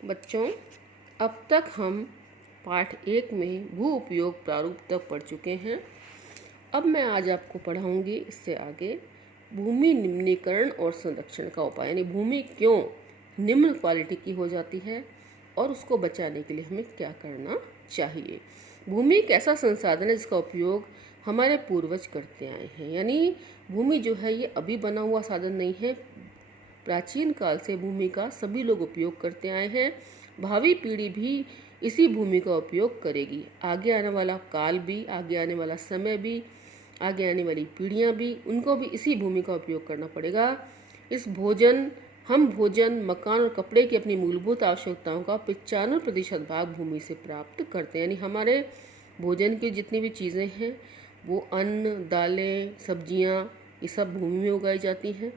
बच्चों, अब तक हम पाठ 1 में भू उपयोग प्रारूप तक पढ़ चुके हैं। अब मैं आज आपको पढ़ाऊंगी इससे आगे भूमि निम्नीकरण और संरक्षण का उपाय, यानी भूमि क्यों निम्न क्वालिटी की हो जाती है और उसको बचाने के लिए हमें क्या करना चाहिए। भूमि एक ऐसा संसाधन है जिसका उपयोग हमारे पूर्वज करते आए हैं, यानी भूमि जो है ये अभी बना हुआ साधन नहीं है। प्राचीन काल से भूमि का सभी लोग उपयोग करते आए हैं। भावी पीढ़ी भी इसी भूमि का उपयोग करेगी। आगे आने वाला काल भी, आगे आने वाला समय भी, आगे आने वाली पीढ़ियां भी, उनको भी इसी भूमि का उपयोग करना पड़ेगा। हम भोजन, मकान और कपड़े की अपनी मूलभूत आवश्यकताओं का 95% भाग भूमि से प्राप्त करते हैं। यानी हमारे भोजन की जितनी भी चीज़ें हैं, वो अन्न, दालें, सब्जियां, ये सब भूमि में उगाई जाती हैं।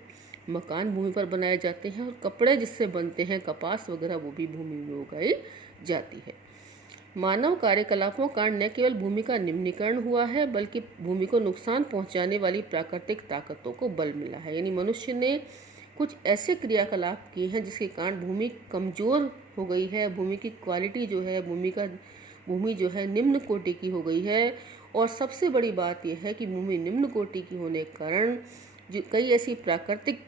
मकान भूमि पर बनाए जाते हैं और कपड़े जिससे बनते हैं, कपास वगैरह, वो भी भूमि में उगाई जाती है। मानव कार्यकलापों का न केवल भूमि का निम्नीकरण हुआ है, बल्कि भूमि को नुकसान पहुंचाने वाली प्राकृतिक ताकतों को बल मिला है। यानी मनुष्य ने कुछ ऐसे क्रियाकलाप किए हैं जिसके कारण भूमि कमजोर हो गई है। भूमि की क्वालिटी जो है, भूमि जो है निम्न कोटि की हो गई है। और सबसे बड़ी बात यह है कि भूमि निम्न कोटि की होने के कारण जो कई ऐसी प्राकृतिक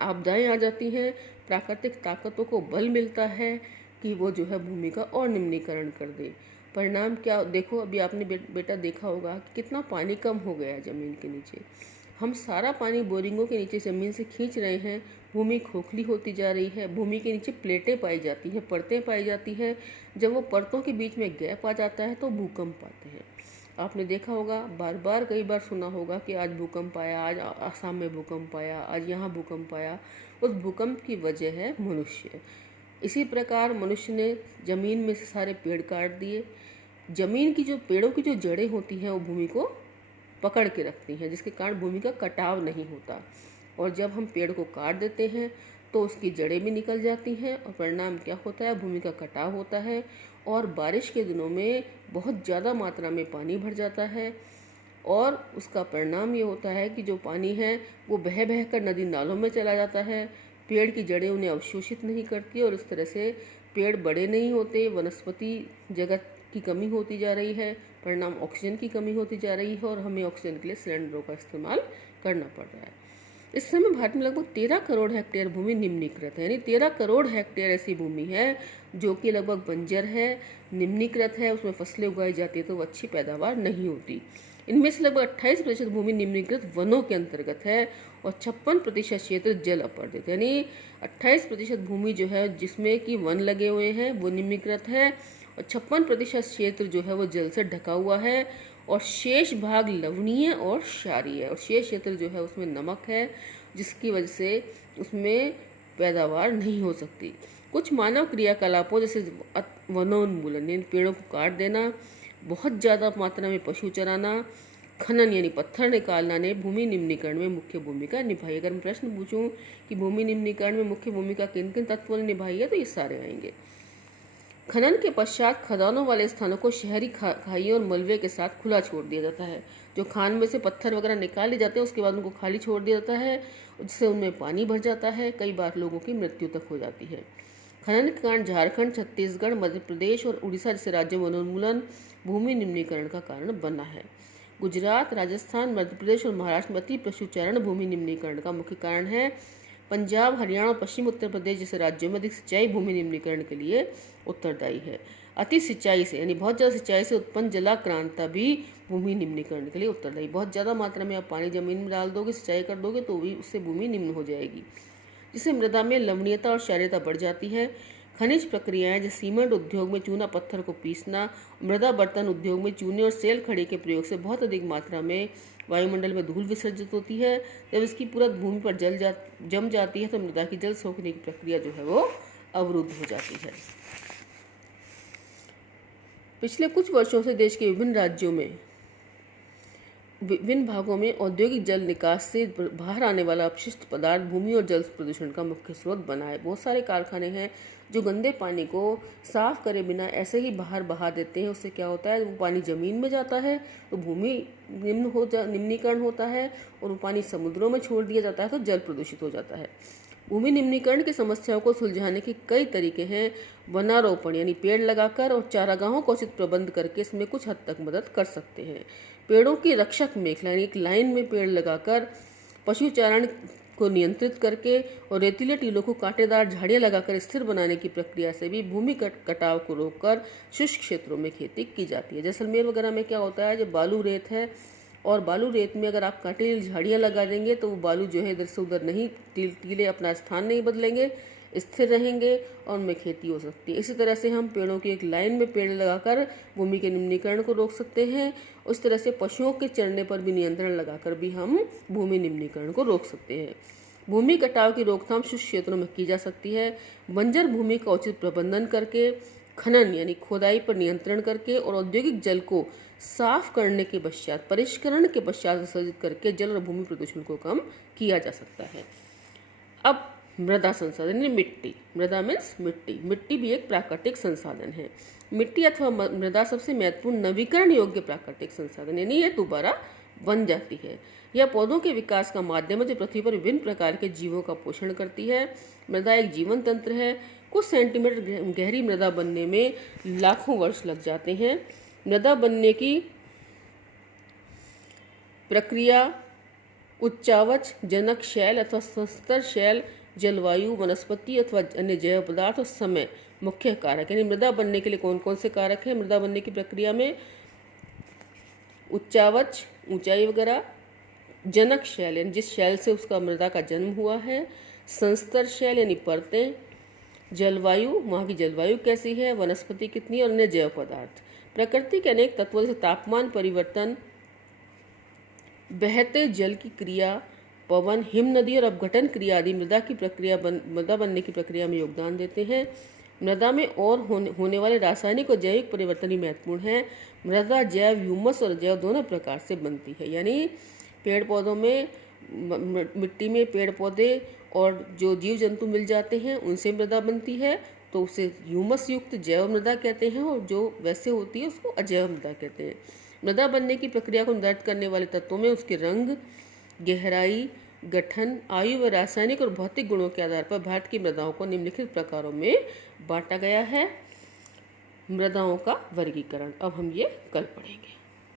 आपदाएं आ जाती हैं, प्राकृतिक ताकतों को बल मिलता है कि वो जो है भूमि का और निम्नीकरण कर दे। परिणाम क्या देखो, अभी आपने बेटा देखा होगा कि कितना पानी कम हो गया है ज़मीन के नीचे। हम सारा पानी बोरिंगों के नीचे ज़मीन से खींच रहे हैं। भूमि खोखली होती जा रही है। भूमि के नीचे प्लेटें पाई जाती हैं, परतें पाई जाती हैं। जब वो परतों के बीच में गैप आ जाता है तो भूकंप आते हैं। आपने देखा होगा, बार बार कई बार सुना होगा कि आज भूकंप आया, आज आसाम में भूकंप आया, आज यहाँ भूकंप आया। उस भूकंप की वजह है मनुष्य। इसी प्रकार मनुष्य ने जमीन में से सारे पेड़ काट दिए। जमीन की पेड़ों की जो जड़ें होती हैं वो भूमि को पकड़ के रखती हैं, जिसके कारण भूमि का कटाव नहीं होता। और जब हम पेड़ को काट देते हैं तो उसकी जड़ें भी निकल जाती हैं और परिणाम क्या होता है, भूमि का कटाव होता है। और बारिश के दिनों में बहुत ज़्यादा मात्रा में पानी भर जाता है और उसका परिणाम ये होता है कि जो पानी है वो बह बह कर नदी नालों में चला जाता है। पेड़ की जड़ें उन्हें अवशोषित नहीं करती और इस तरह से पेड़ बड़े नहीं होते। वनस्पति जगत की कमी होती जा रही है। परिणाम ऑक्सीजन की कमी होती जा रही है और हमें ऑक्सीजन के लिए सिलेंडरों का इस्तेमाल करना पड़ रहा है। इस समय भारत में लगभग 13 करोड़ हेक्टेयर भूमि निम्नीकृत है, यानी 13 करोड़ हेक्टेयर ऐसी भूमि है जो कि लगभग बंजर है, निम्नीकृत है। उसमें फसलें उगाई जाती है तो वो अच्छी पैदावार नहीं होती। इनमें से लगभग 28% भूमि निम्नीकृत वनों के अंतर्गत है और 56% क्षेत्र जल अपर्दित, यानी 28% भूमि जो है जिसमें कि वन लगे हुए हैं वो निम्नीकृत है और 56% क्षेत्र जो है वो जल से ढका हुआ है और शेष भाग लवणीय और क्षारीय है। और शेष क्षेत्र जो है उसमें नमक है, जिसकी वजह से उसमें पैदावार नहीं हो सकती। कुछ मानव क्रियाकलापों जैसे वनोन्मूलन यानी पेड़ों को काट देना, बहुत ज़्यादा मात्रा में पशु चराना, खनन यानी पत्थर निकालना ने भूमि निम्नीकरण में मुख्य भूमिका निभाई। अगर मैं प्रश्न पूछूं कि भूमि निम्नीकरण में मुख्य भूमिका किन किन तत्वों ने निभाई है तो ये सारे आएंगे। खनन के पश्चात खदानों वाले स्थानों को शहरी खाइयों और मलबे के साथ खुला छोड़ दिया जाता है। जो खान में से पत्थर वगैरह निकाले जाते हैं उसके बाद उनको खाली छोड़ दिया जाता है, जिससे उनमें पानी भर जाता है। कई बार लोगों की मृत्यु तक हो जाती है। खनन के कारण झारखंड, छत्तीसगढ़, मध्य प्रदेश और उड़ीसा जैसे राज्यों में वनोन्मूलन भूमि निम्नीकरण का कारण बना है। गुजरात, राजस्थान, मध्य प्रदेश और महाराष्ट्र में अति पशुचारण भूमि निम्नीकरण का मुख्य कारण है। पंजाब, हरियाणा और पश्चिम उत्तर प्रदेश जैसे राज्यों में अधिक सिंचाई भूमि निम्नीकरण के लिए उत्तरदायी है। अति सिंचाई से यानी बहुत ज़्यादा सिंचाई से उत्पन्न जलाक्रांता भी भूमि निम्नीकरण के लिए उत्तरदायी। बहुत ज़्यादा मात्रा में आप पानी जमीन में डाल दोगे, सिंचाई कर दोगे तो भी उससे भूमि निम्न हो जाएगी, जिससे मृदा में लवणीयता और क्षारीयता बढ़ जाती है। खनिज प्रक्रियाएं जैसे सीमेंट उद्योग में चूना पत्थर को पीसना, मृदा बर्तन उद्योग में चूने और सेल खड़ी के प्रयोग से बहुत अधिक मात्रा में वायुमंडल में धूल विसर्जित होती है। जब इसकी पूरा भूमि पर जम जाती है तो मृदा की जल सोखने की प्रक्रिया जो है वो अवरुद्ध हो जाती है। पिछले कुछ वर्षों से देश के विभिन्न राज्यों में विभिन्न भागों में औद्योगिक जल निकास से बाहर आने वाला अपशिष्ट पदार्थ भूमि और जल प्रदूषण का मुख्य स्रोत बना है। बहुत सारे कारखाने हैं जो गंदे पानी को साफ करे बिना ऐसे ही बाहर बहा देते हैं। उससे क्या होता है, वो पानी जमीन में जाता है तो भूमि निम्नीकरण होता है और वो पानी समुद्रों में छोड़ दिया जाता है तो जल प्रदूषित हो जाता है। भूमि निम्नीकरण की समस्याओं को सुलझाने के कई तरीके हैं। वनारोपण यानी पेड़ लगाकर और चारागाहों का उचित प्रबंध करके इसमें कुछ हद तक मदद कर सकते हैं। पेड़ों की रक्षक मेखला यानी एक लाइन में पेड़ लगाकर, पशुचारण को नियंत्रित करके और रेतीले टीलों को कांटेदार झाड़ियां लगाकर स्थिर बनाने की प्रक्रिया से भी भूमि कटाव को रोककर शुष्क क्षेत्रों में खेती की जाती है। जैसलमेर वगैरह में क्या होता है, जब बालू रेत है और बालू रेत में अगर आप कांटेदार झाड़ियां लगा देंगे तो वो बालू जो है इधर से उधर नहीं, टीले अपना स्थान नहीं बदलेंगे, स्थिर रहेंगे और उनमें खेती हो सकती है। इसी तरह से हम पेड़ों की एक लाइन में पेड़ लगाकर भूमि के निम्नीकरण को रोक सकते हैं। उस तरह से पशुओं के चरने पर भी नियंत्रण लगाकर भी हम भूमि निम्नीकरण को रोक सकते हैं। भूमि कटाव की रोकथाम शुष्क क्षेत्रों में की जा सकती है। बंजर भूमि का उचित प्रबंधन करके, खनन यानी खोदाई पर नियंत्रण करके और औद्योगिक जल को साफ करने के पश्चात, परिष्करण के पश्चात विसर्जित करके जल और भूमि प्रदूषण को कम किया जा सकता है। अब मृदा संसाधन यानी मिट्टी। मृदा मीन्स मिट्टी। मिट्टी भी एक प्राकृतिक संसाधन है। मिट्टी अथवा मृदा सबसे महत्वपूर्ण नवीकरण योग्य प्राकृतिक संसाधन यानी ये दोबारा बन जाती है। यह पौधों के विकास का माध्यम है जो पृथ्वी पर विभिन्न प्रकार के जीवों का पोषण करती है। मृदा एक जीवन तंत्र है। कुछ सेंटीमीटर गहरी मृदा बनने में लाखों वर्ष लग जाते हैं। मृदा बनने की प्रक्रिया उच्चावच, जनक शैल अथवा संस्तर शैल, जलवायु, वनस्पति अथवा अन्य जैव पदार्थ और समय मुख्य कारक। यानी मृदा बनने के लिए कौन कौन से कारक हैं मृदा बनने की प्रक्रिया में? उच्चावच, ऊंचाई वगैरह, जनक शैल यानी जिस शैल से उसका मृदा का जन्म हुआ है, संस्तर शैल यानी परतें, जलवायु, वहाँ की जलवायु कैसी है, वनस्पति कितनी, और अन्य जैव पदार्थ। प्रकृति के अनेक तत्वों जैसे तापमान परिवर्तन, बहते जल की क्रिया, पवन, हिम नदी और अपघटन क्रिया आदि मृदा बनने की प्रक्रिया में योगदान देते हैं। मृदा में और होने वाले रासायनिक और जैविक परिवर्तन भी महत्वपूर्ण है। मृदा जैव, ह्यूमस और जैव दोनों प्रकार से बनती है। यानी पेड़ पौधों में, मिट्टी में पेड़ पौधे और जो जीव जंतु मिल जाते हैं उनसे मृदा बनती है, तो उसे ह्यूमस युक्त जैव मृदा कहते हैं, और जो वैसे होती है उसको अजैव मृदा कहते हैं। मृदा बनने की प्रक्रिया को निर्धारित करने वाले तत्वों में उसके रंग, गहराई, गठन, आयु व रासायनिक और भौतिक गुणों के आधार पर भारत की मृदाओं को निम्नलिखित प्रकारों में बांटा गया है। मृदाओं का वर्गीकरण अब हम ये कल पढ़ेंगे।